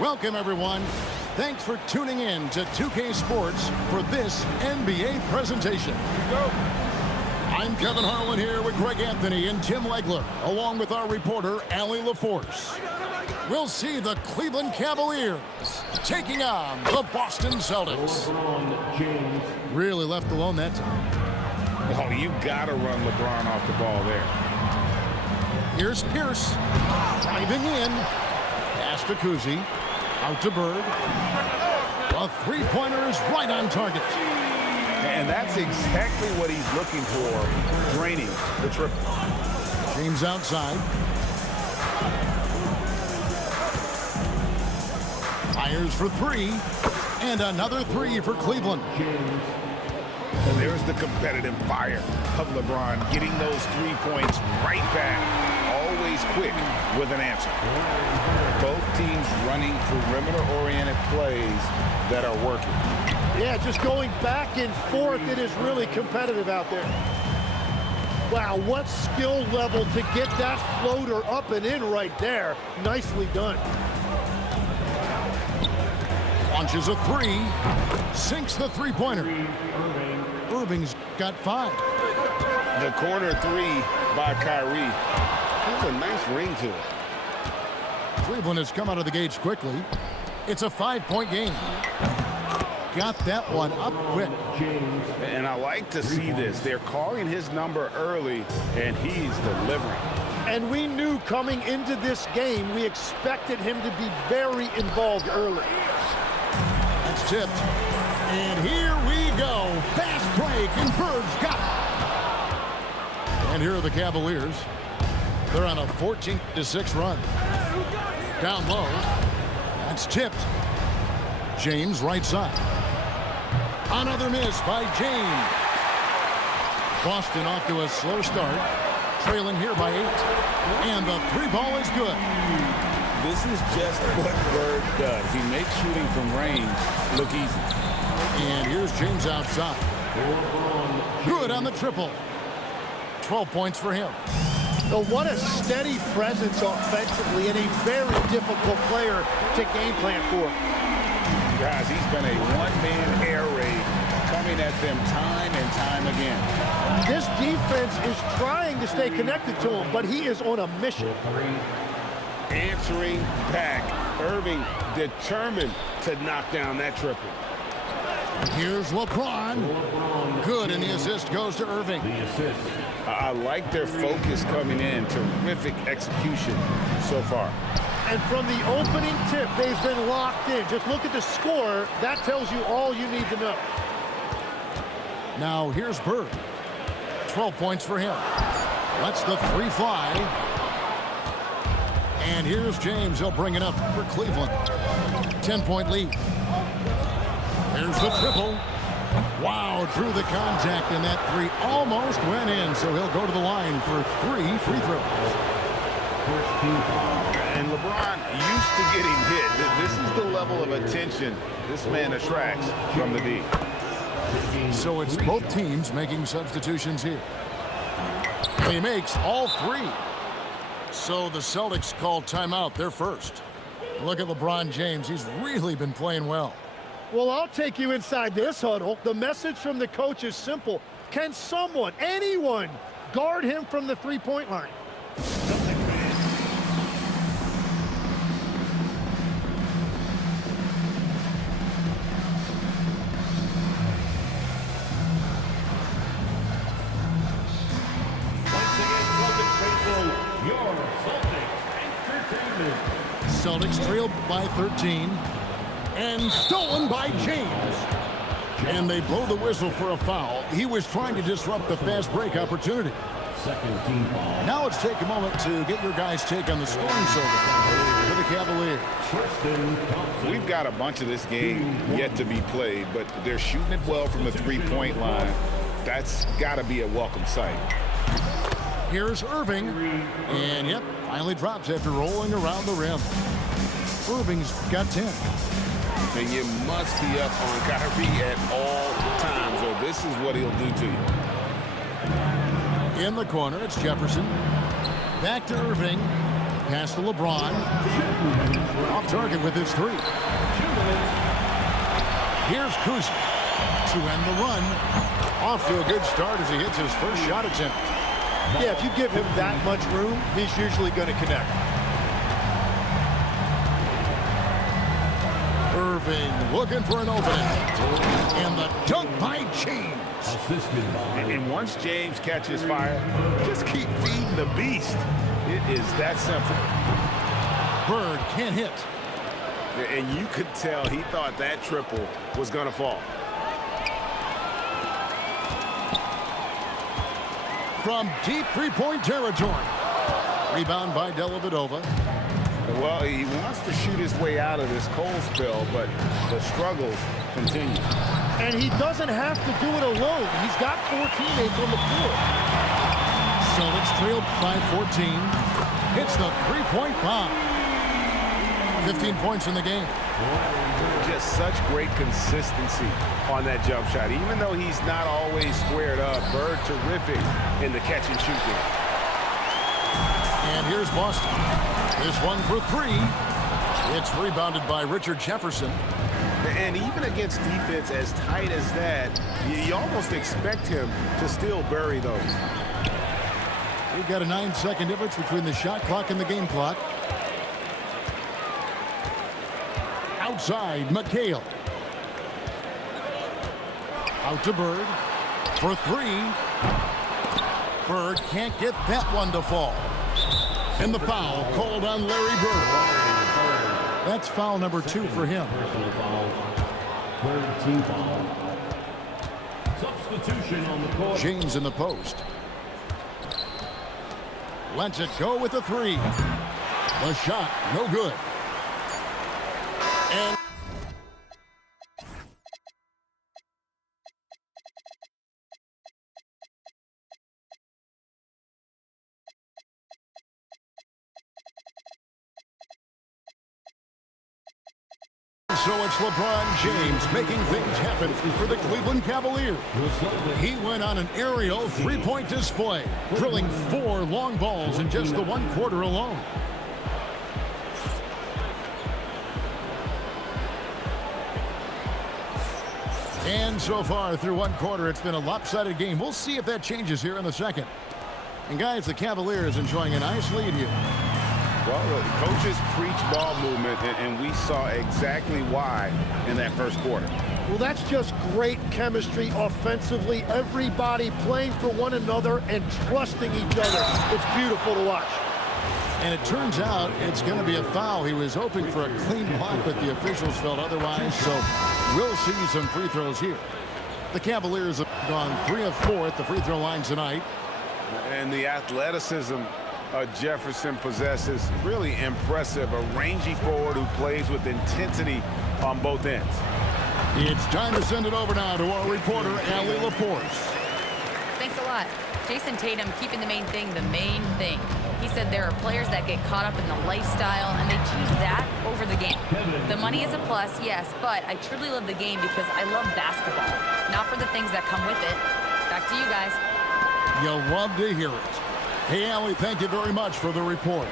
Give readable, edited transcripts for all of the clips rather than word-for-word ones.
Welcome, everyone. Thanks for tuning in to 2K Sports for this NBA presentation. I'm Kevin Harlan here with Greg Anthony and Tim Legler, along with our reporter, Allie LaForce. We'll see the Cleveland Cavaliers taking on the Boston Celtics. Really left alone that time. Oh, you gotta run LeBron off the ball there. Here's Pierce, driving in. Pass to Kuzi, out to Bird. A three-pointer is right on target. And that's exactly what he's looking for, draining the triple. James outside. Fires for three, and another three for Cleveland. And there's the competitive fire of LeBron, getting those 3 points right back. Always quick with an answer. Both teams running perimeter-oriented plays that are working. Yeah, just going back and forth. It is really competitive out there. Wow, what skill level to get that floater up and in right there. Nicely done. Launches a three, sinks the three-pointer. Irving's got 5. The corner three by Kyrie. Has a nice ring to it. Cleveland has come out of the gates quickly. It's a 5-point game. Got that one up quick. And I like to see this. They're calling his number early, and he's delivering. And we knew coming into this game, we expected him to be very involved early. That's tipped. And here we go. Fast break, and Bird's got it. And here are the Cavaliers. They're on a 14-6 run. Down low. That's tipped. James right side. Another miss by James. Boston off to a slow start. Trailing here by 8. And the three ball is good. This is just what Bird does. He makes shooting from range look easy. And here's James outside. Good on the triple. 12 points for him. So what a steady presence offensively and a very difficult player to game plan for. Guys, he's been a one-man air raid coming at them time and time again. This defense is trying to stay connected to him, but he is on a mission. Answering back. Irving determined to knock down that triple. Here's LeBron. Good, and the assist goes to Irving. I like their focus coming in. Terrific execution so far. And from the opening tip, they've been locked in. Just look at the score. That tells you all you need to know. Now here's Bird. 12 points for him. Lets the three fly. And here's James. He'll bring it up for Cleveland. 10-point lead. Here's the triple. Wow, drew the contact, and that three almost went in, so he'll go to the line for 3 free throws. And LeBron used to getting hit. This is the level of attention this man attracts from the D. So it's both teams making substitutions here. And he makes all 3. So the Celtics call timeout. They're first. Look at LeBron James. He's really been playing well. Well, I'll take you inside this huddle. The message from the coach is simple. Can someone, anyone, guard him from the three-point line? Celtics trailed by 13 and stolen by James. And they blow the whistle for a foul. He was trying to disrupt the fast break opportunity. Second team foul. Now let's take a moment to get your guys' take on the scoring so for the Cavaliers. We've got a bunch of this game yet to be played, but they're shooting it well from the three-point line. That's got to be a welcome sight. Here's Irving, and yep, finally drops after rolling around the rim. Irving's got 10. And you must be up on Kyrie at all times, or this is what he'll do to you. In the corner, it's Jefferson. Back to Irving. Pass to Lebron. Off target with his three. Here's Kuzma to end the run. Off to a good start as he hits his first shot attempt. Yeah, if you give him that much room, he's usually going to connect. Irving looking for an opening. And the dunk by James. Assisted by And once James catches fire, just keep feeding the beast. It is that simple. Bird can't hit. And you could tell he thought that triple was going to fall. From deep three-point territory. Rebound by Dellavedova. Well, he wants to shoot his way out of this cold spell, but the struggles continue. And he doesn't have to do it alone. He's got 4 teammates on the floor. Celtics trailed by 14. Hits the three-point bomb. 15 points in the game. Just such great consistency on that jump shot. Even though he's not always squared up, Bird terrific in the catch and shoot game. And here's Boston. This one for 3. It's rebounded by Richard Jefferson. And even against defense as tight as that, you almost expect him to still bury those. We've got a 9-second difference between the shot clock and the game clock. Outside, McHale. Out to Bird for 3. Bird can't get that one to fall. And the foul called on Larry Bird. That's foul number 2 for him. personal foul. Third team foul. Substitution on the court. James in the post. Lets it go with the 3. The shot, no good. And so it's LeBron James making things happen for the Cleveland Cavaliers. He went on an aerial three-point display, drilling 4 long balls in just the 1 quarter alone. And so far through 1 quarter, it's been a lopsided game. We'll see if that changes here in the second. And guys, the Cavaliers enjoying a nice lead here. Well, the coaches preach ball movement, and we saw exactly why in that first quarter. Well, that's just great chemistry offensively. Everybody playing for one another and trusting each other. It's beautiful to watch. And it turns out it's going to be a foul. He was hoping for a clean block, but the officials felt otherwise. So we'll see some free throws here. The Cavaliers have gone 3 of 4 at the free throw line tonight. And the athleticism Jefferson possesses, really impressive. A rangy forward who plays with intensity on both ends. It's time to send it over now to our reporter, Allie LaForce. Thanks a lot. Jason Tatum keeping the main thing. He said there are players that get caught up in the lifestyle and they choose that over the game. The money is a plus, yes, but I truly love the game because I love basketball, not for the things that come with it. Back to you guys. You'll love to hear it. Hey, Allie, thank you very much for the report.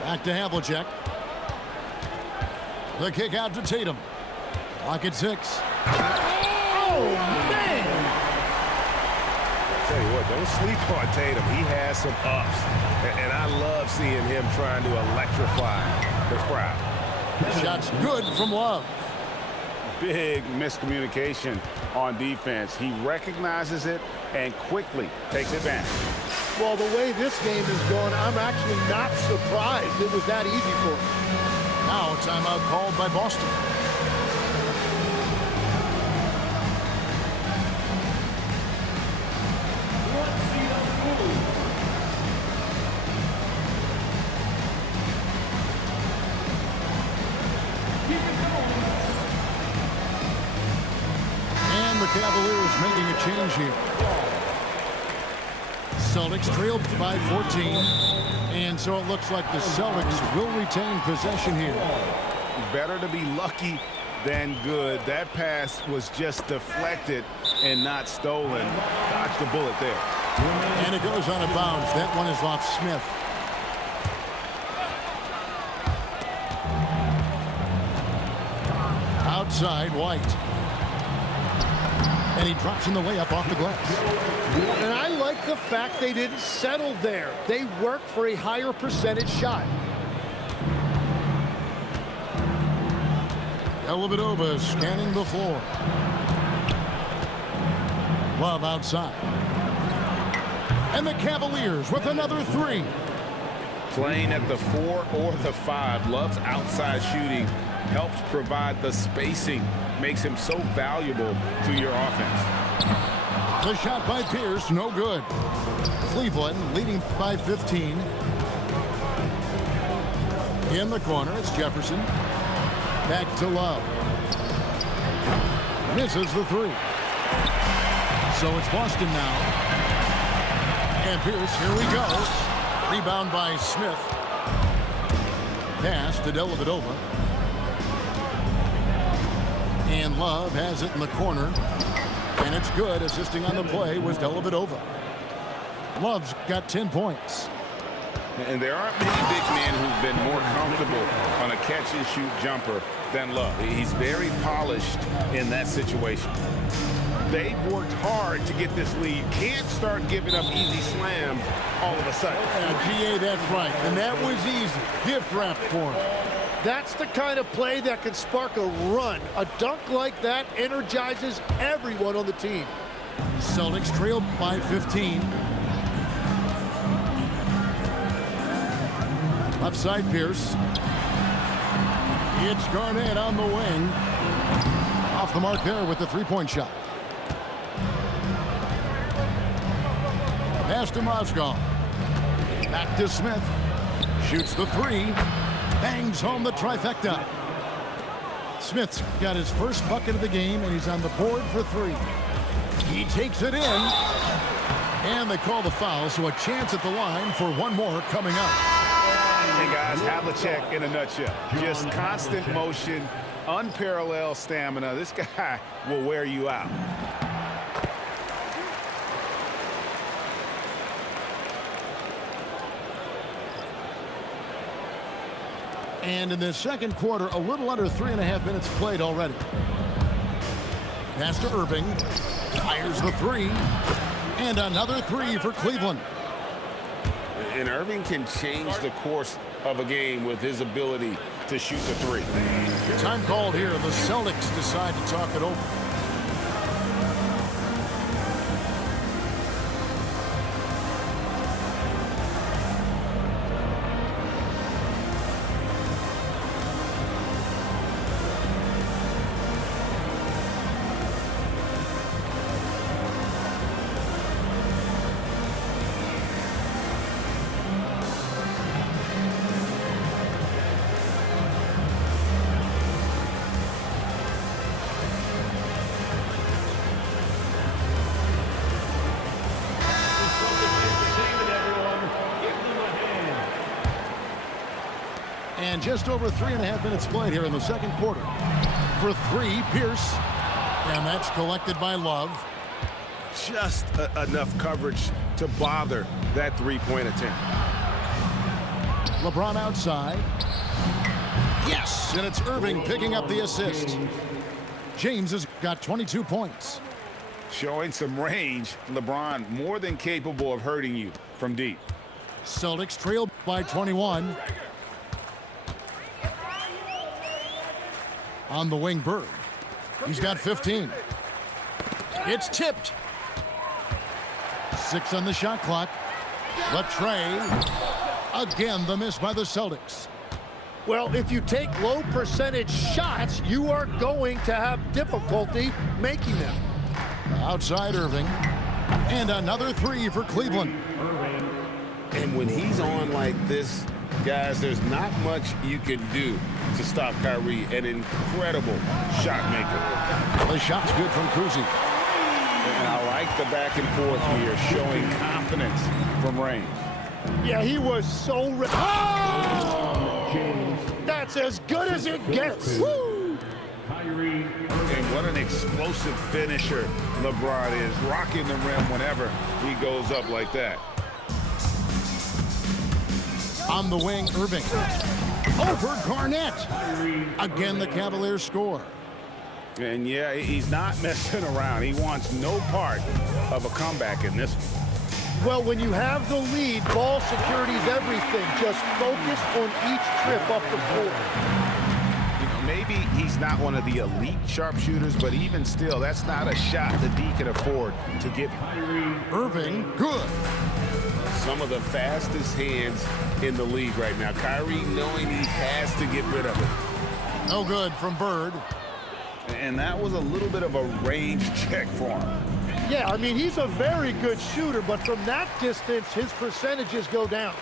Back to Havlicek. The kick out to Tatum. Clock at 6. Oh, man! Tell you what, don't sleep on Tatum. He has some ups, and I love seeing him trying to electrify the crowd. The shot's good from Love. Big miscommunication on defense. He recognizes it and quickly takes advantage. Well, the way this game is going, I'm actually not surprised it was that easy for him. Now a timeout called by Boston. And the Cavaliers making a change here. Celtics trailed by 14. And so it looks like the Celtics will retain possession here. Better to be lucky than good. That pass was just deflected and not stolen. Dodged the bullet there. And it goes out of bounds. That one is off Smith. Outside, White. And he drops in the layup off the glass. And I like the fact they didn't settle there. They worked for a higher percentage shot. Dellavedova scanning the floor. Love outside. And the Cavaliers with another three. Playing at the 4 or the 5, Love's outside shooting helps provide the spacing, makes him so valuable to your offense. The shot by Pierce, no good. Cleveland leading by 15. In the corner, it's Jefferson. Back to Love. Misses the three. So it's Boston now. And Pierce, here we go. Rebound by Smith. Pass to Dellavedova. And Love has it in the corner. And it's good. Assisting on the play was Dellavedova. Love's got 10 points. And there aren't many big men who've been more comfortable on a catch-and-shoot jumper than Love. He's very polished in that situation. They've worked hard to get this lead. Can't start giving up easy slams all of a sudden. GA, that's right. And that was easy. Gift wrap for him. That's the kind of play that can spark a run. A dunk like that energizes everyone on the team. Celtics trail by 15. Left side, Pierce. It's Garnett on the wing. Off the mark there with the three-point shot. Pass to Mozgov. Back to Smith. Shoots the three. Bangs home the trifecta. Smith's got his first bucket of the game, and he's on the board for three. He takes it in. And they call the foul, so a chance at the line for one more coming up. Hey, guys, Havlicek in a nutshell. Just constant motion, unparalleled stamina. This guy will wear you out. And in the second quarter, a little under 3.5 minutes played already. Pass to Irving. Fires the three. And another three for Cleveland. And Irving can change the course of a game with his ability to shoot the three. Time called here. The Celtics decide to talk it over. And just over 3.5 minutes played here in the second quarter. For three, Pierce. And that's collected by Love. Just enough coverage to bother that three-point attempt. LeBron outside. Yes, and it's Irving picking up the assist. James has got 22 points. Showing some range, LeBron more than capable of hurting you from deep. Celtics trail by 21. On the wing, Bird. He's got 15. It's tipped. 6 on the shot clock. Latrey. Again, the miss by the Celtics. Well, if you take low percentage shots, you are going to have difficulty making them. Outside Irving. And another three for Cleveland. And when he's on like this, guys, there's not much you can do to stop Kyrie, an incredible shot maker. The shot's good from Kuzi. And I like the back and forth here, showing confidence from range. Yeah, he was so oh! That's as good as it gets. Woo! And what an explosive finisher LeBron is, rocking the rim whenever he goes up like that. On the wing, Irving. Over Garnett. Again, the Cavaliers score. And yeah, he's not messing around. He wants no part of a comeback in this one. Well, when you have the lead, ball security is everything. Just focus on each trip up the floor. You know, maybe he's not one of the elite sharpshooters, but even still, that's not a shot that D can afford to give. Irving, good. Some of the fastest hands in the league right now. Kyrie knowing he has to get rid of it. No good from Bird. And that was a little bit of a range check for him. Yeah, I mean, he's a very good shooter, but from that distance, his percentages go down.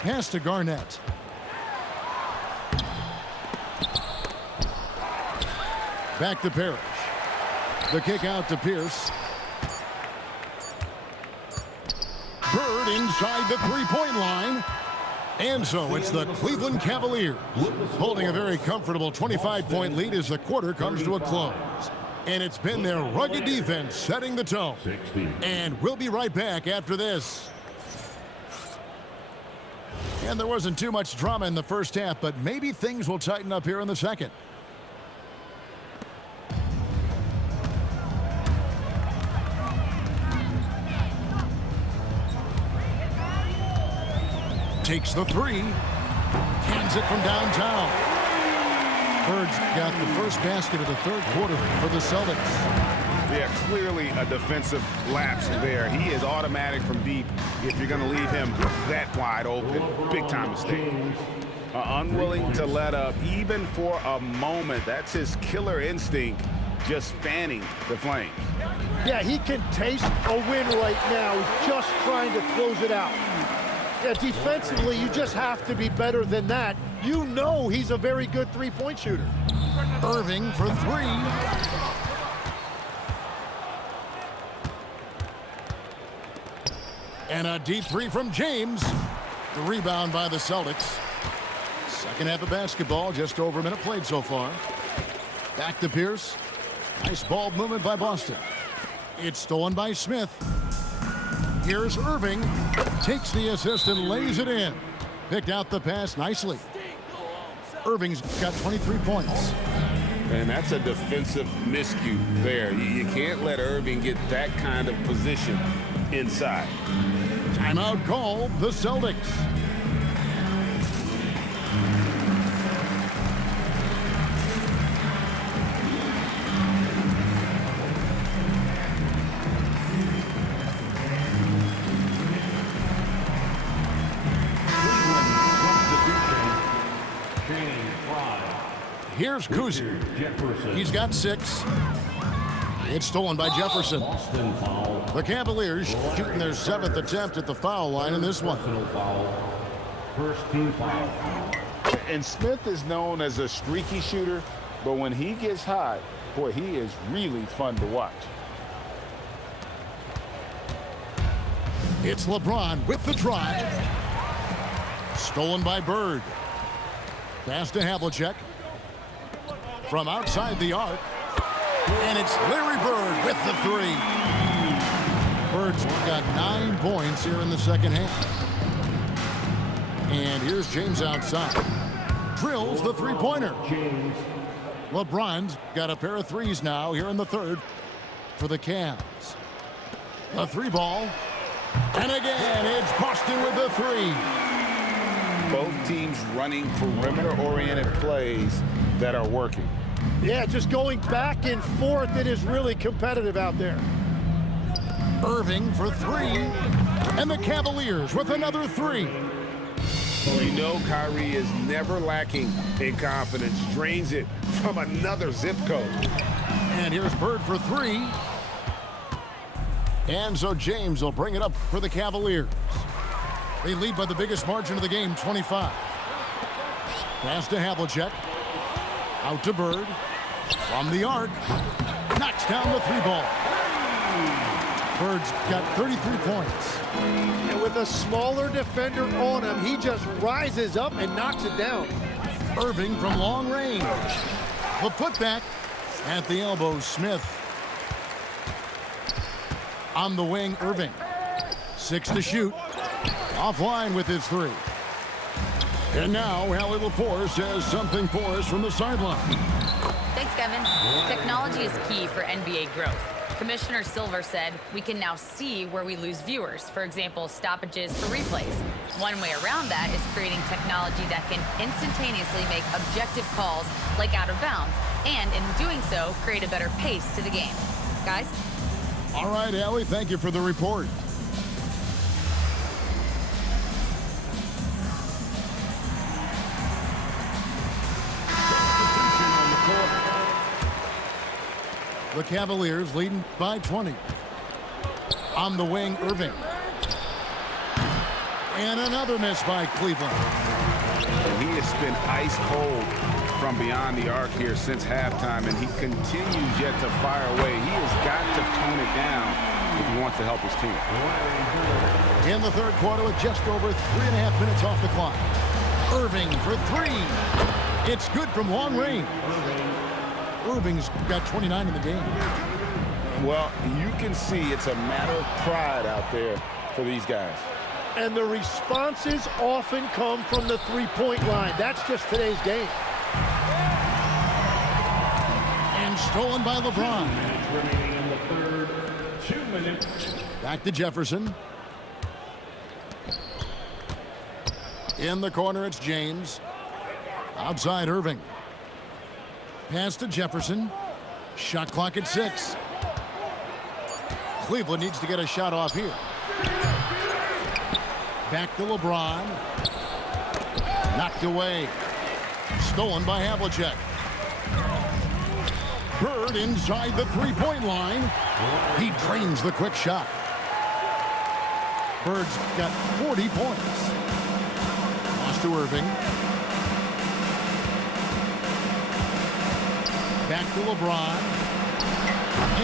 Pass to Garnett. Back to Parrish. The kick out to Pierce. Bird inside the three-point line. And so it's the Cleveland Cavaliers holding a very comfortable 25-point lead as the quarter comes to a close. And it's been their rugged defense setting the tone. And we'll be right back after this. And there wasn't too much drama in the first half, but maybe things will tighten up here in the second. Takes the three. Cans it from downtown. Bird's got the first basket of the third quarter for the Celtics. Yeah, clearly a defensive lapse there. He is automatic from deep if you're going to leave him that wide open. Big time mistake. Unwilling to let up even for a moment. That's his killer instinct, just fanning the flames. Yeah, he can taste a win right now, just trying to close it out. Yeah, defensively, you just have to be better than that. You know he's a very good three-point shooter. Irving for three. And a deep three from James. The rebound by the Celtics. Second half of basketball, just over a minute played so far. Back to Pierce. Nice ball movement by Boston. It's stolen by Smith. Here's Irving. Takes the assist and lays it in. Picked out the pass nicely. Irving's got 23 points. And that's a defensive miscue there. You can't let Irving get that kind of position inside. Timeout call, the Celtics. Here's Kuzi. He's got 6. It's stolen by Jefferson. The Cavaliers shooting their 7th attempt at the foul line in this one. First team foul. And Smith is known as a streaky shooter, but when he gets hot, boy, he is really fun to watch. It's LeBron with the drive. Stolen by Bird. Pass to Havlicek. From outside the arc. And it's Larry Bird with the three. Bird's got 9 points here in the second half. And here's James outside. Drills the three-pointer. LeBron's got a pair of threes now here in the third for the Cavs. A three ball. And again, it's Boston with the three. Both teams running perimeter-oriented plays that are working. Yeah, just going back and forth. It is really competitive out there. Irving for three. And the Cavaliers with another three. You know Kyrie is never lacking in confidence. Drains it from another zip code. And here's Bird for three. And so James will bring it up for the Cavaliers. They lead by the biggest margin of the game, 25. Pass to Havlicek. Out to Bird. From the arc. Knocks down the three ball. Bird's got 33 points. And with a smaller defender on him, he just rises up and knocks it down. Irving from long range. The putback. At the elbow, Smith. On the wing, Irving. 6 to shoot. Offline with his 3. And now, Allie LaForce has something for us from the sideline. Thanks, Kevin. Technology is key for NBA growth. Commissioner Silver said we can now see where we lose viewers. For example, stoppages for replays. One way around that is creating technology that can instantaneously make objective calls like out of bounds, and in doing so, create a better pace to the game. Guys? All right, Allie, thank you for the report. The Cavaliers leading by 20. On the wing, Irving. And another miss by Cleveland. He has been ice cold from beyond the arc here since halftime, and he continues yet to fire away. He has got to tone it down if he wants to help his team. In the third quarter with just over 3.5 minutes off the clock. Irving for 3. It's good from long range. Irving's got 29 in the game. Well, you can see it's a matter of pride out there for these guys. And the responses often come from the three-point line. That's just today's game. And stolen by LeBron. Remaining in the third. 2 minutes. Back to Jefferson. In the corner, it's James. Outside, Irving. Pass to Jefferson. Shot clock at 6. Cleveland needs to get a shot off here. Back to LeBron. Knocked away. Stolen by Havlicek. Bird inside the three-point line. He drains the quick shot. Bird's got 40 points. Pass to Irving. Back to LeBron.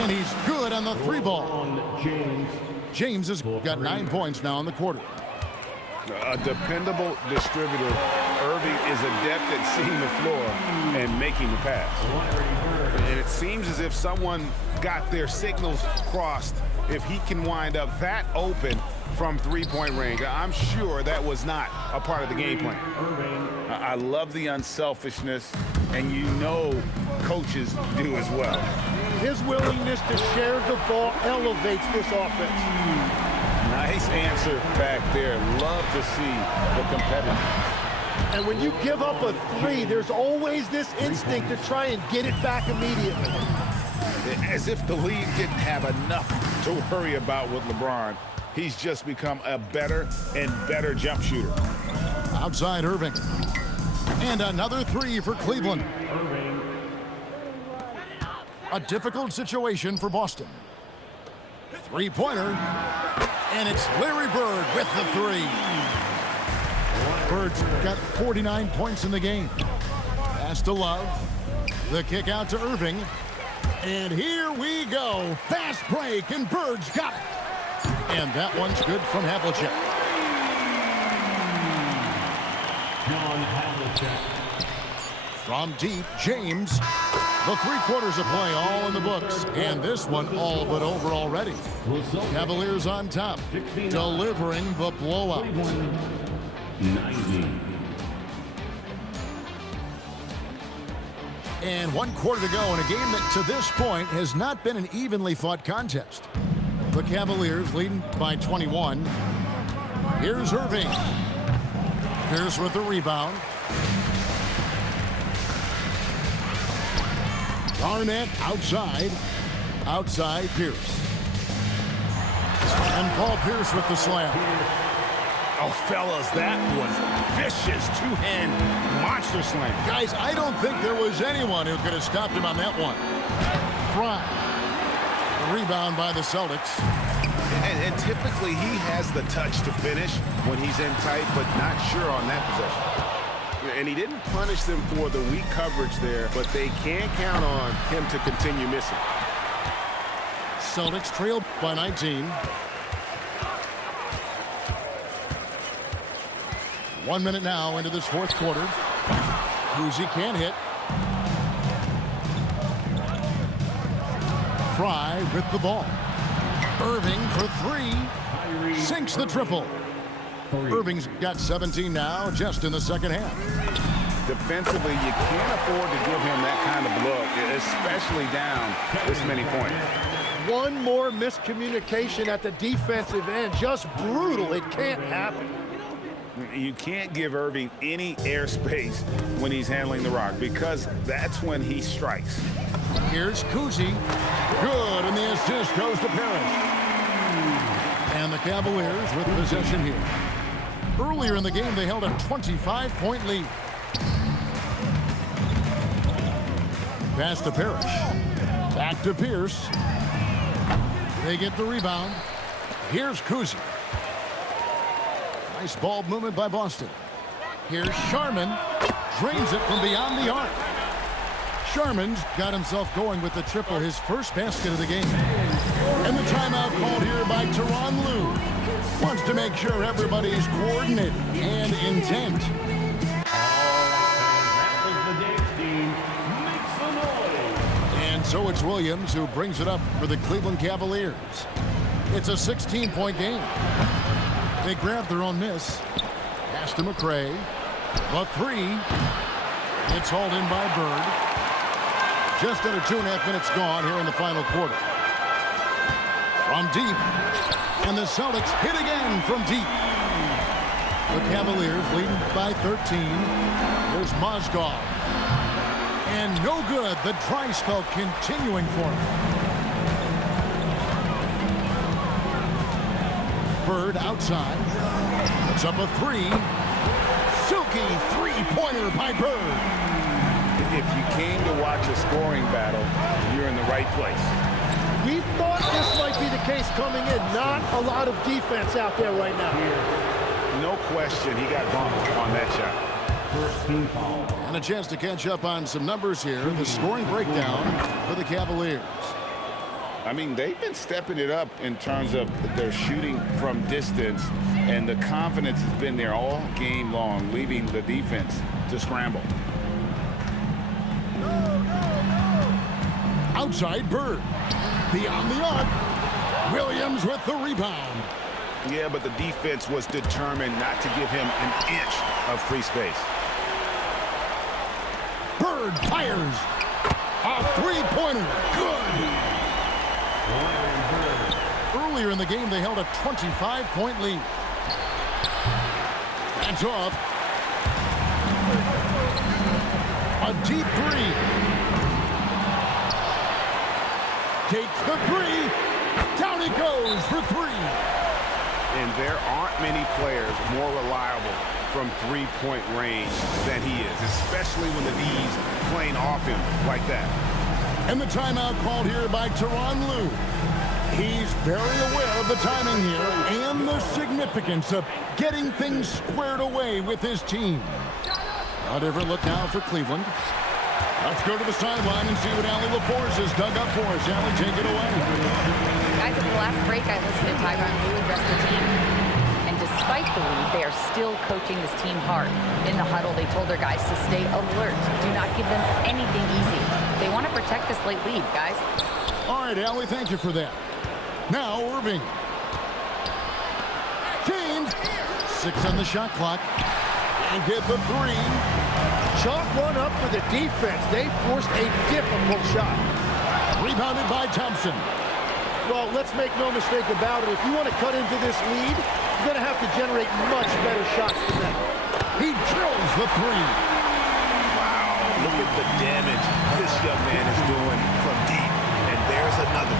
And he's good on the 3-ball. James has got 9 points now in the quarter. A dependable distributor. Irving is adept at seeing the floor and making the pass. And it seems as if someone got their signals crossed. If he can wind up that open from three-point range, I'm sure that was not a part of the game plan. I love the unselfishness, and you know coaches do as well. His willingness to share the ball elevates this offense. Nice answer back there. Love to see the competitive. And when you give up a 3, there's always this instinct to try and get it back immediately. As if the league didn't have enough to worry about with LeBron. He's just become a better and better jump shooter. Outside Irving. And another 3 for Cleveland. A difficult situation for Boston. Three-pointer. And it's Larry Bird with the 3. Bird's got 49 points in the game. Pass to Love. The kick out to Irving. And here we go. Fast break, and Bird's got it. And that one's good from Havlicek. From deep, James. The 3 quarters of play all in the books. And this one all but over already. Cavaliers on top, delivering the blowout. 90. And 1 quarter to go in a game that to this point has not been an evenly fought contest. The Cavaliers leading by 21. Here's Irving. Pierce with the rebound. Garnett outside. Outside Pierce. And Paul Pierce with the slam. Oh, fellas, that was vicious two-hand monster slam. Guys, I don't think there was anyone who could have stopped him on that one. Fry. Rebound by the Celtics. And typically he has the touch to finish when he's in tight, but not sure on that possession. And he didn't punish them for the weak coverage there, but they can count on him to continue missing. Celtics trail by 19. 1 minute now into this fourth quarter. Cousy can't hit. Fry with the ball. Irving for three. Sinks the triple. Irving's got 17 now, just in the second half. Defensively, you can't afford to give him that kind of look, especially down this many points. One more miscommunication at the defensive end. Just brutal. It can't happen. You can't give Irving any airspace when he's handling the rock, because that's when he strikes. Here's Kuzi. Good, and the assist goes to Parrish. And the Cavaliers with possession here. Earlier in the game, they held a 25-point lead. Pass to Parrish. Back to Pierce. They get the rebound. Here's Kuzi. Nice ball movement by Boston. Here's Sharman. Drains it from beyond the arc. Sharman's got himself going with the triple, his first basket of the game. And the timeout called here by Tyronn Lue. Wants to make sure everybody's coordinated and intent. And so it's Williams who brings it up for the Cleveland Cavaliers. It's a 16-point game. They grab their own miss. Pass to McRae. The three. It's hauled in by Bird. Just under 2.5 minutes gone here in the final quarter. From deep. And the Celtics hit again from deep. The Cavaliers leading by 13. There's Mozgov. And no good. The dry spell continuing for him. Bird outside. Puts up a three. Silky three-pointer by Bird. If you came to watch a scoring battle, you're in the right place. We thought this might be the case coming in. Not a lot of defense out there right now. No question he got bumped on that shot. First team foul. And a chance to catch up on some numbers here. The scoring breakdown for the Cavaliers. I mean, they've been stepping it up in terms of their shooting from distance, and the confidence has been there all game long, leaving the defense to scramble. Outside Bird. Beyond the arc. Williams with the rebound. Yeah, but the defense was determined not to give him an inch of free space. Bird fires. A three-pointer. Good. Earlier in the game, they held a 25-point lead. Hands off. A deep three. Takes the three. Down it goes for three. And there aren't many players more reliable from three-point range than he is, especially when the D's playing off him like that. And the timeout called here by Tyronn Lue. He's very aware of the timing here and the significance of getting things squared away with his team. A different look now for Cleveland. Let's go to the sideline and see what Allie LaForce has dug up for us. Allie, take it away. Guys, at the last break, I listened to Tyronn Lue address the team. And despite the lead, they are still coaching this team hard. In the huddle, they told their guys to stay alert. Do not give them anything easy. They want to protect this late lead, guys. All right, Allie, thank you for that. Now, Irving. James. 6 on the shot clock. And get the three. Chalk one up for the defense. They forced a difficult shot. Rebounded by Thompson. Well, let's make no mistake about it. If you want to cut into this lead, you're going to have to generate much better shots than that. He drills the three. Wow, look at the damage this young man is doing from deep. And there's another.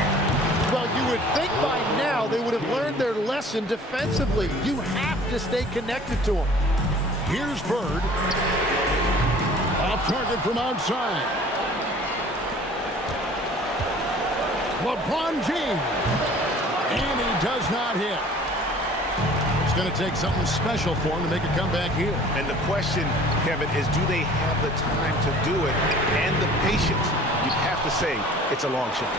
Well, you would think by now they would have learned their lesson defensively. You have to stay connected to him. Here's Bird. Off target from outside. LeBron James. And he does not hit. It's going to take something special for him to make a comeback here. And the question, Kevin, is do they have the time to do it and the patience? You'd have to say it's a long shot.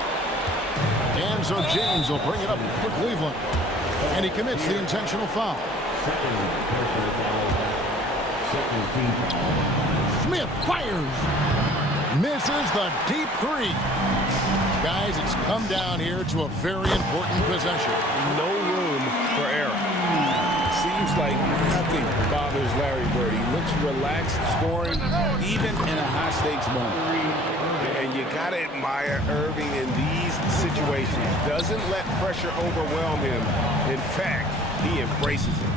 And so James will bring it up for Cleveland. And he commits the intentional foul. Smith fires. Misses the deep three. guys, it's come down here to a very important possession. No room for error. Seems like nothing bothers Larry Bird. He looks relaxed, scoring even in a high-stakes moment. And you got to admire Irving in these situations. Doesn't let pressure overwhelm him. In fact, he embraces it.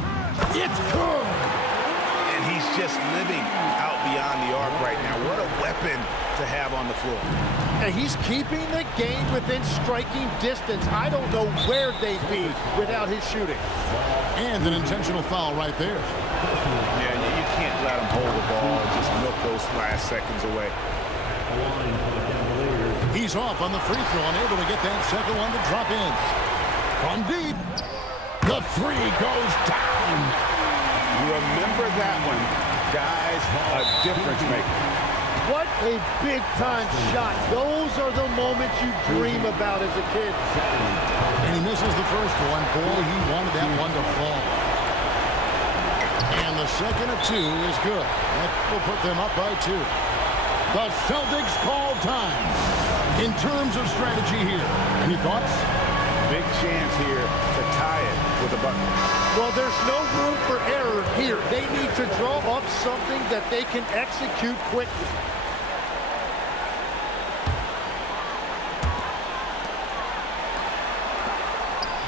It's good! And he's just living out beyond the arc right now. What a weapon to have on the floor. And he's keeping the game within striking distance. I don't know where they'd be without his shooting. And an intentional foul right there. Yeah, you can't let him hold the ball and just milk those last seconds away. He's off on the free throw, unable to get that second one to drop in. From deep, the three goes down. Remember that one, guys, a difference maker. What a big-time shot. Those are the moments you dream about as a kid. And he misses the first one. Boy, he wanted that one to fall. And the second of two is good. That will put them up by 2. The Celtics call time. In terms of strategy here, any thoughts? Big chance here to tie it with a bucket. Well, there's no room for error here. They need to draw up something that they can execute quickly.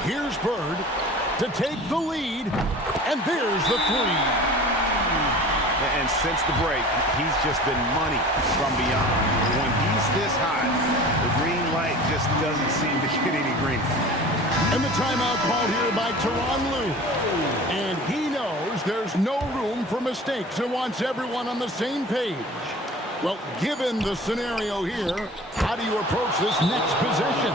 Here's Bird to take the lead, and there's the three. And since the break, he's just been money from beyond. When he's this hot, the green light just doesn't seem to get any green. And the timeout called here by Tyronn Lue. And he knows there's no room for mistakes and wants everyone on the same page. Well, given the scenario here, how do you approach this next possession?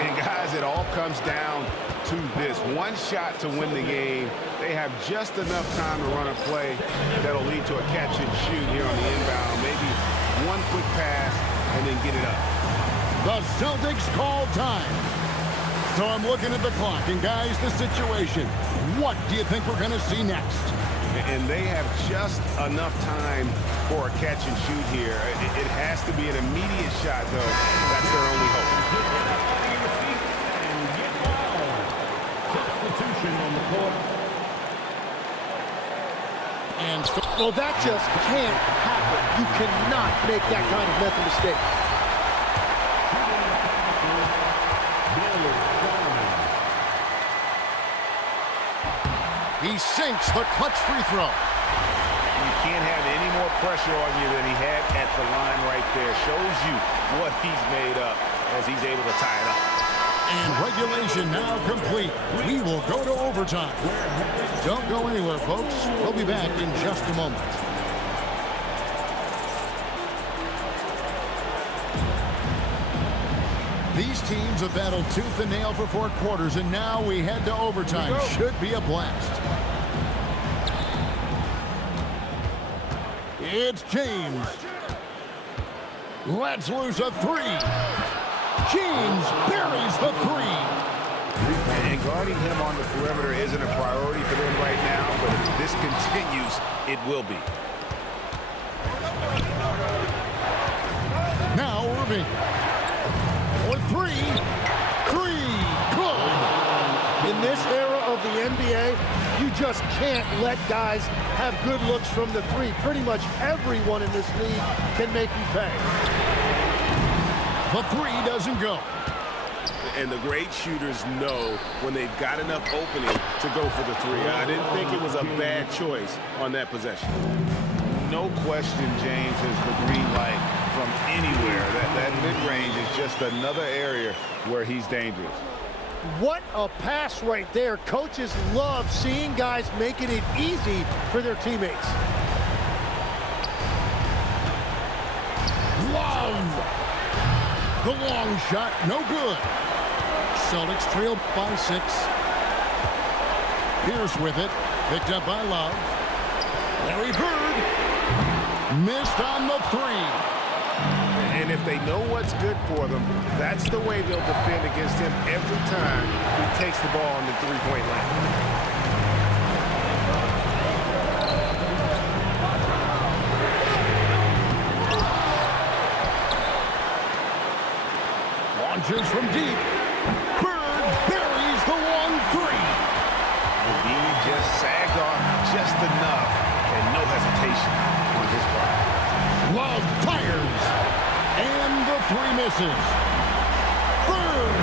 And guys, it all comes down to this. One shot to win the game. They have just enough time to run a play that'll lead to a catch and shoot here on the inbound. Maybe one quick pass and then get it up. The Celtics call time. So I'm looking at the clock, and guys, the situation. What do you think we're going to see next? And they have just enough time for a catch and shoot here. It has to be an immediate shot, though. That's their only hope. Substitution on the court. And Well, that just can't happen. You cannot make that kind of mental mistake. he sinks the clutch free throw. You can't have any more pressure on you than he had at the line right there. Shows you what he's made up as he's able to tie it up. And regulation now complete. We will go to overtime. Don't go anywhere, folks. We'll be back in just a moment. These teams have battled tooth and nail for 4 quarters, and now we head to overtime. Should be a blast. It's James. Lets loose a 3. James buries the 3. And guarding him on the perimeter isn't a priority for them right now, but if this continues, it will be. Now Irving. For 3. 3. Good. In this era of the NBA, you just can't let guys have good looks from the 3. Pretty much everyone in this league can make you pay. The 3 doesn't go. And the great shooters know when they've got enough opening to go for the 3. I didn't think it was a bad choice on that possession. No question, James has the green light from anywhere. That mid-range is just another area where he's dangerous. What a pass right there. Coaches love seeing guys making it easy for their teammates. Love. The long shot, no good. Celtics trail by 6. Pierce with it. Picked up by Love. Larry Bird. Missed on the 3. And if they know what's good for them, that's the way they'll defend against him every time he takes the ball on the three-point line. launches from deep. Bird buries the 1-3. The D just sagged off just enough, and no hesitation on his part. Love fires, and the 3 misses. Bird,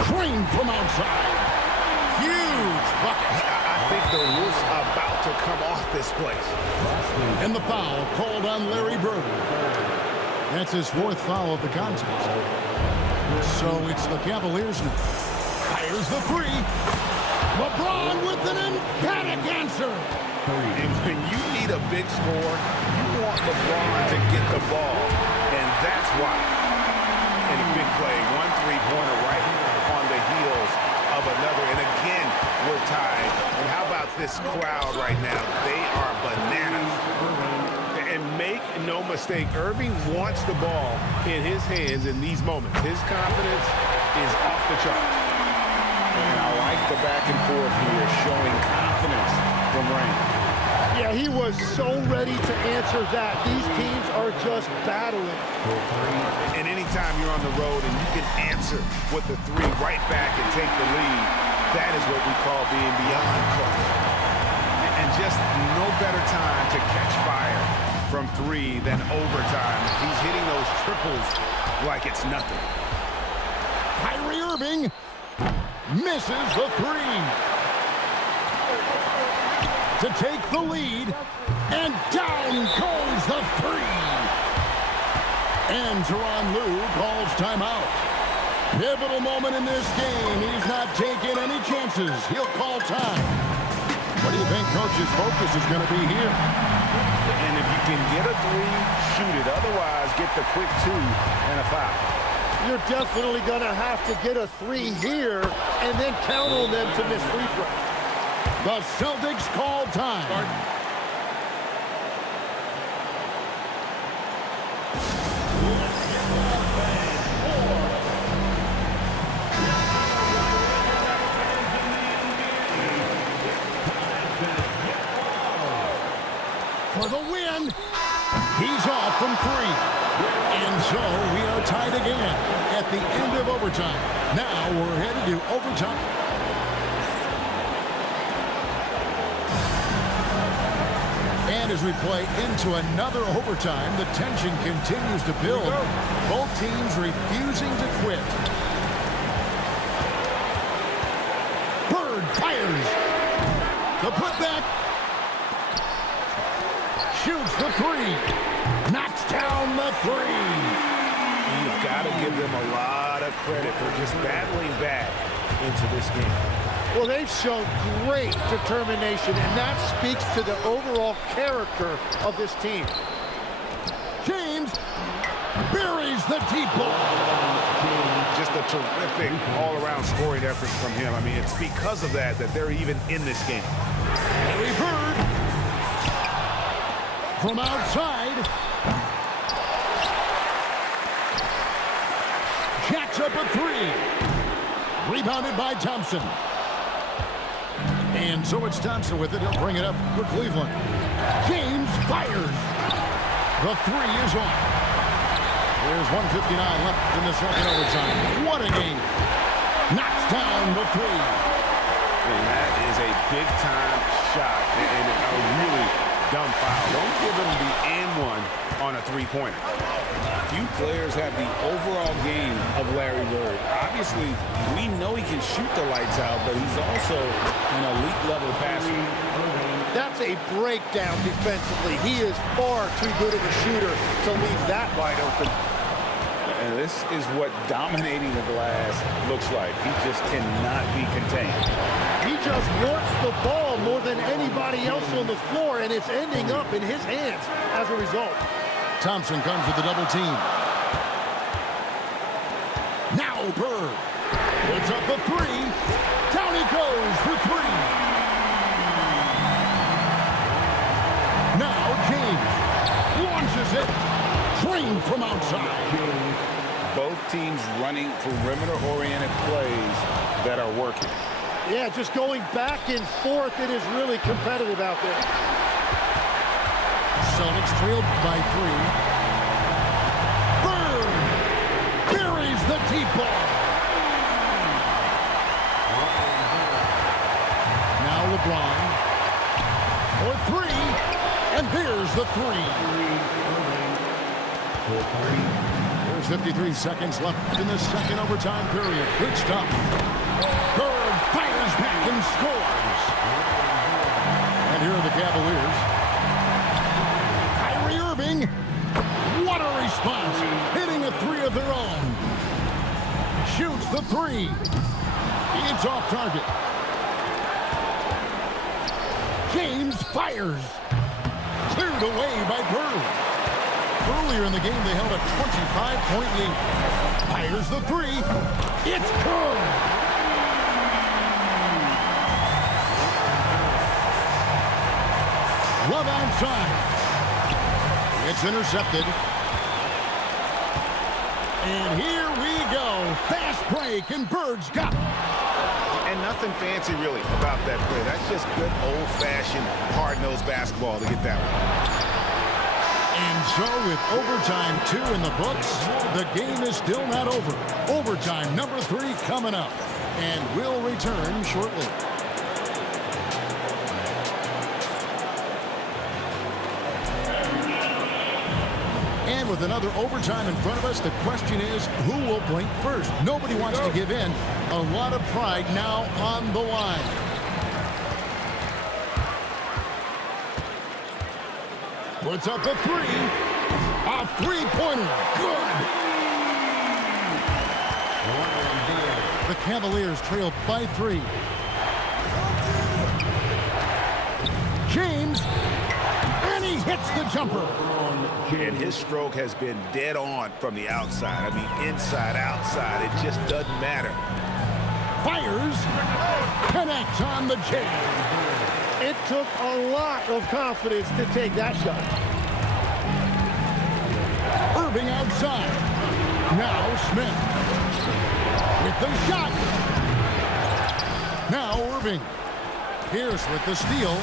crane from outside. Huge bucket. I think the roof's about to come off this place. And the foul called on Larry Bird. That's his 4th foul of the contest. So it's the Cavaliers now. Fires the 3. LeBron with an emphatic answer. And when you need a big score, you want LeBron to get the ball. And that's why. In a big play, 1 3-pointer right on the heels of another. And again, we're tied. And how about this crowd right now? They are bananas. And make no mistake, Irving wants the ball in his hands in these moments. His confidence is off the charts. And I like the back and forth here, showing confidence from Rain. Yeah, he was so ready to answer that. These teams are just battling. And anytime you're on the road and you can answer with the 3 right back and take the lead, that is what we call being beyond clutch. And just no better time to catch fire from 3 than overtime. He's hitting those triples like it's nothing. Kyrie Irving misses the 3. To take the lead, and down goes the 3. And Tyronn Lue calls timeout. Pivotal moment in this game. He's not taking any chances. He'll call time. What do you think Coach's focus is going to be here? And if you can get a 3, shoot it. Otherwise, get the quick 2 and a foul. You're definitely going to have to get a 3 here and then count on them to miss free throws. The Celtics call time. For the win. He's off from 3. And so we are tied again at the end of overtime. Now we're headed to overtime. And as we play into another overtime, the tension continues to build. Both teams refusing to quit. Bird fires. The putback. Shoots the 3. Knocks down the 3. You've got to give them a lot of credit for just battling back into this game. Well, they've shown great determination, and that speaks to the overall character of this team. James buries the deep ball. Just a terrific all-around scoring effort from him. I mean, it's because of that they're even in this game. Larry Bird from outside. Jacks up a 3. Rebounded by Thompson. And so it's Thompson with it. He'll bring it up for Cleveland. James fires. The 3 is off. There's 1:59 left in the second overtime. What a game. Knocks down the 3. And that is a big-time shot and a really dumb foul. Don't give him the and one on a 3-pointer. Few players have the overall game of Larry Bird. Obviously, we know he can shoot the lights out, but he's also an elite-level passer. That's a breakdown defensively. He is far too good of a shooter to leave that wide open. And this is what dominating the glass looks like. He just cannot be contained. He just wants the ball more than anybody else on the floor, and it's ending up in his hands as a result. Thompson comes with the double team. Now Bird puts up the 3. Down he goes for 3. Now James launches it. Trained from outside. Both teams running perimeter-oriented plays that are working. Yeah, just going back and forth. It is really competitive out there. Celtics trailed by 3. Bird buries the Deep ball. Now LeBron for three. And there's the three. There's 53 seconds left in the second overtime period. Good stuff. Bird fires back and scores. And here are the Cavaliers. Kyrie Irving. What a response. Hitting a three of their own. Shoots the three. It's off target. James fires. Cleared away by Bird. Earlier in the game, they held a 25-point lead. Fires the three. It's good. Love outside. It's intercepted. And here we go. Fast break, and Bird's got it. And nothing fancy, really, about that play. That's just good old-fashioned, hard-nosed basketball to get that one. And so with overtime 2 in the books, the game is still not over. Overtime number 3 coming up. And we'll return shortly. And with another overtime in front of us, the question is, who will blink first? Nobody wants to give in. A lot of pride now on the line. Puts up a three. A three-pointer. Good. The Cavaliers trail by 3. James. And he hits the jumper. And his stroke has been dead on from the outside. I mean, inside, outside. It just doesn't matter. Fires. Connects on the J. It took a lot of confidence to take that shot. Irving outside. Now Smith. With the shot. Now Irving. Pierce with the steal.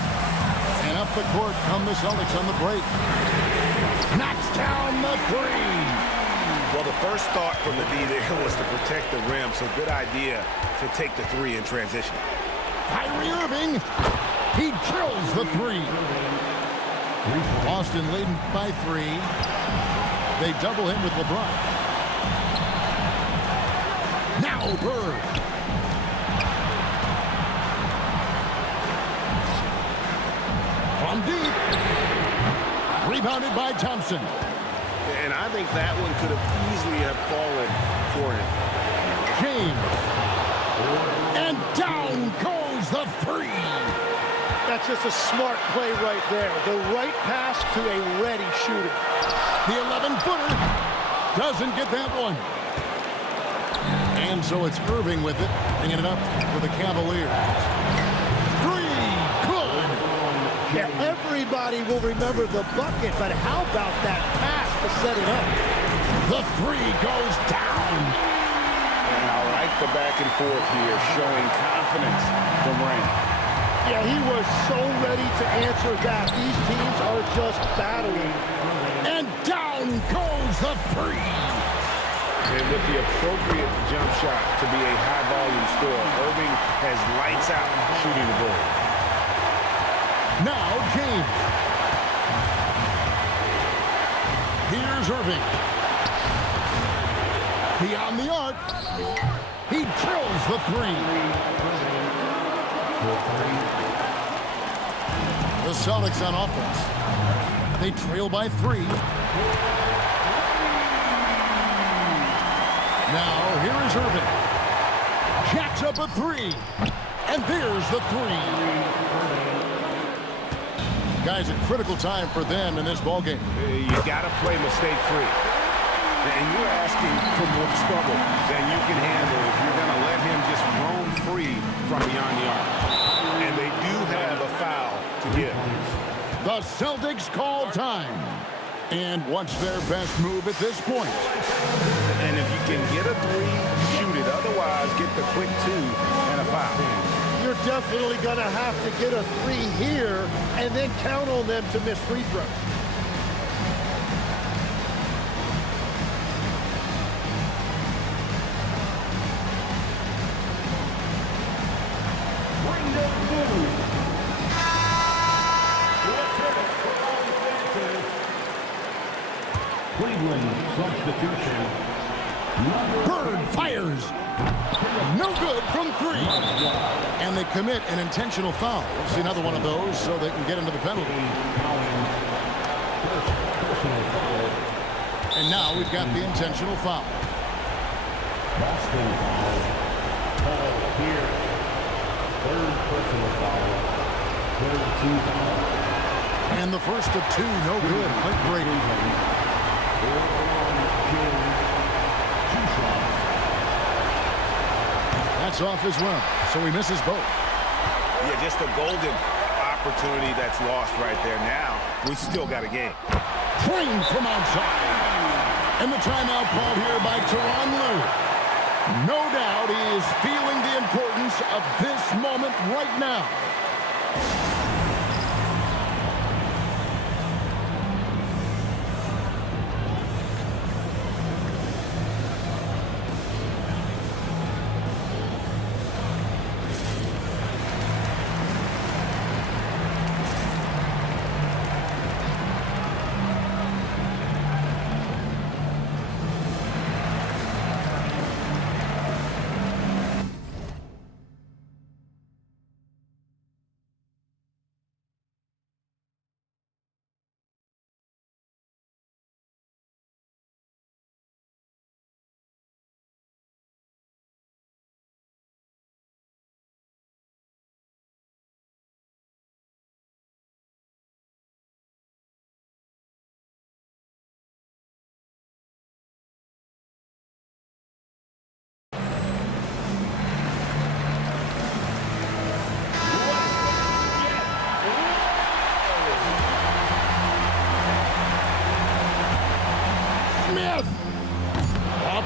And up the court come the Celtics on the break. Knocks down the three. Well, the first thought from the D there was to protect the rim, so good idea to take the three in transition. Kyrie Irving. He drills the three. Boston leading by 3. They double him with LeBron. Now Bird. From deep. Rebounded by Thompson. And I think that one could have easily have fallen for him. James. And down goes the three. That's just a smart play right there. The right pass to a ready shooter. The 11-footer doesn't get that one. And so it's Irving with it, bringing it up for the Cavaliers. 3, good. Yeah, everybody will remember the bucket, but how about that pass to set it up? The 3 goes down. And I like the back and forth here, showing confidence from Rain. Yeah, he was so ready to answer that. These teams are just battling. And down goes the 3. And with the appropriate jump shot to be a high-volume scorer, Irving has lights out shooting the ball. Now James. Here's Irving. Beyond the arc. He drills the 3. The Celtics on offense. They trail by 3. Now, here is Irving. Jacks up a 3. And there's the 3. Guys, a critical time for them in this ballgame. You got to play mistake-free. And you're asking for more trouble than you can handle if you're going to let him just roam free from beyond the arc. And they do have a foul to give. The Celtics call time. And what's their best move at this point? And if you can get a 3, shoot it. Otherwise, get the quick 2 and a foul. You're definitely going to have to get a 3 here and then count on them to miss free throws. Cleveland substitution. Bird fires. No good from 3. And they commit an intentional foul. We'll see another one of those so they can get into the penalty. And now we've got the intentional foul. Boston foul. Paul Pierce. Third personal foul. Third team foul. And the first of 2, no good. Heartbreaking. That's off as well, so he misses both. Yeah, just a golden opportunity that's lost right there. Now, we still got a game. Trained from outside. And the timeout called here by Tyronn Lue. No doubt he is feeling the importance of this moment right now.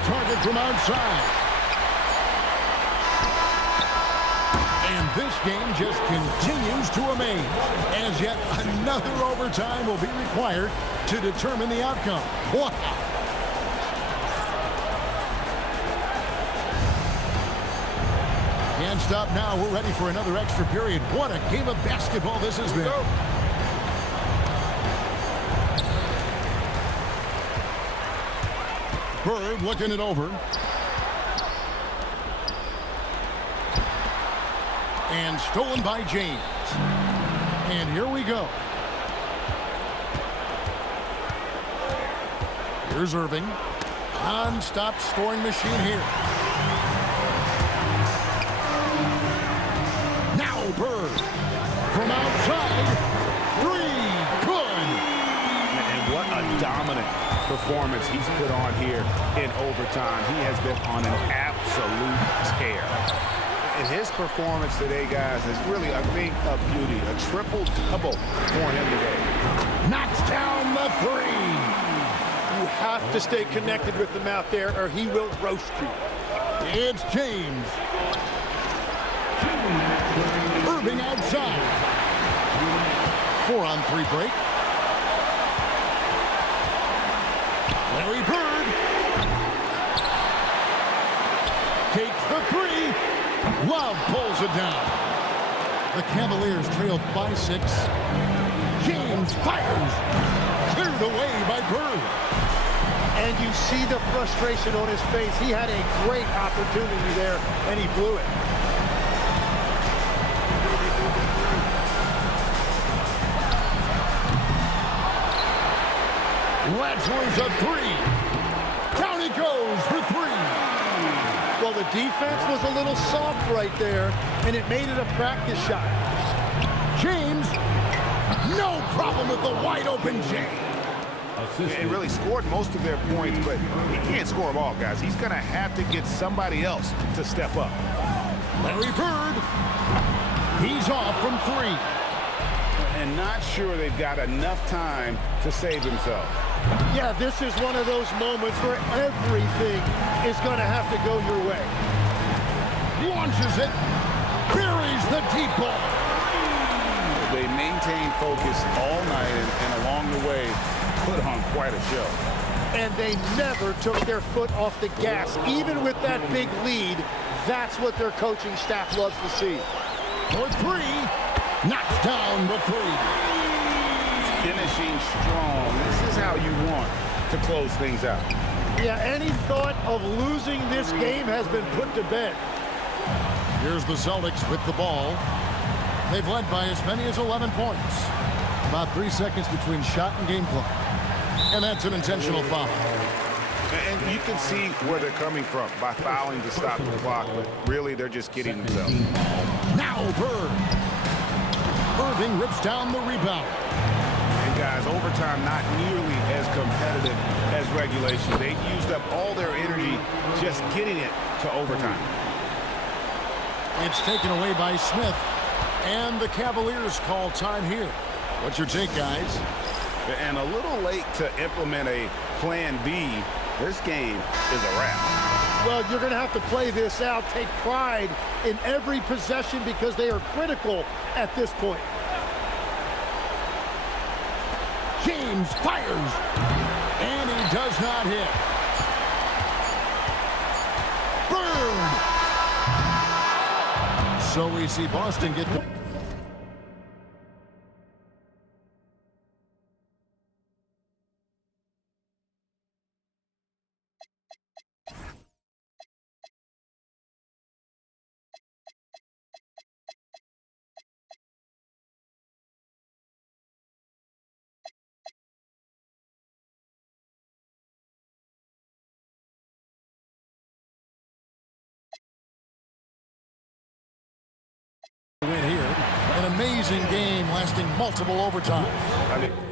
Target from outside. And this game just continues to amaze, as yet another overtime will be required to determine the outcome. Wow. Can't stop now. We're ready for another extra period. What a game of basketball this has been. Bird looking it over. And stolen by James. And here we go. Here's Irving. Non-stop scoring machine here. Now Bird. From outside. 3. Good. And what a dominant performance he's put on here in overtime. He has been on an absolute tear. And his performance today, guys, is really a thing of beauty. A triple-double for him today. Knocks down the 3. You have to stay connected with him out there or he will roast you. It's James. Irving outside. 4-on-3 break. Larry Bird takes the 3. Love pulls it down. The Cavaliers trailed by 6. James fires. Cleared away by Bird. And you see the frustration on his face. He had a great opportunity there, and he blew it. Let's a 3. Down he goes for 3. Well, the defense was a little soft right there, and it made it a practice shot. James, no problem with the wide open James. He really scored most of their points, but he can't score them all, guys. He's going to have to get somebody else to step up. Larry Bird, he's off from 3. And not sure they've got enough time to save himself. Yeah, this is one of those moments where everything is going to have to go your way. Launches it, buries the deep ball. They maintained focus all night and along the way put on quite a show. And they never took their foot off the gas. Even with that big lead, that's what their coaching staff loves to see. For 3, knocks down the 3. Finishing strong. This is how you want to close things out. Yeah, any thought of losing this game has been put to bed. Here's the Celtics with the ball. They've led by as many as 11 points. About 3 seconds between shot and game clock. And that's an intentional foul. And you can see where they're coming from by fouling to stop the clock, but really they're just kidding themselves. Now Bird. Irving rips down the rebound. And guys, overtime not nearly as competitive as regulation. They used up all their energy just getting it to overtime. It's taken away by Smith. And the Cavaliers call time here. What's your take, guys? And a little late to implement a plan B. This game is a wrap. Well, you're going to have to play this out, take pride in every possession because they are critical at this point. James fires. And he does not hit. Bird. So we see Boston get the... win here. An amazing game lasting multiple overtimes.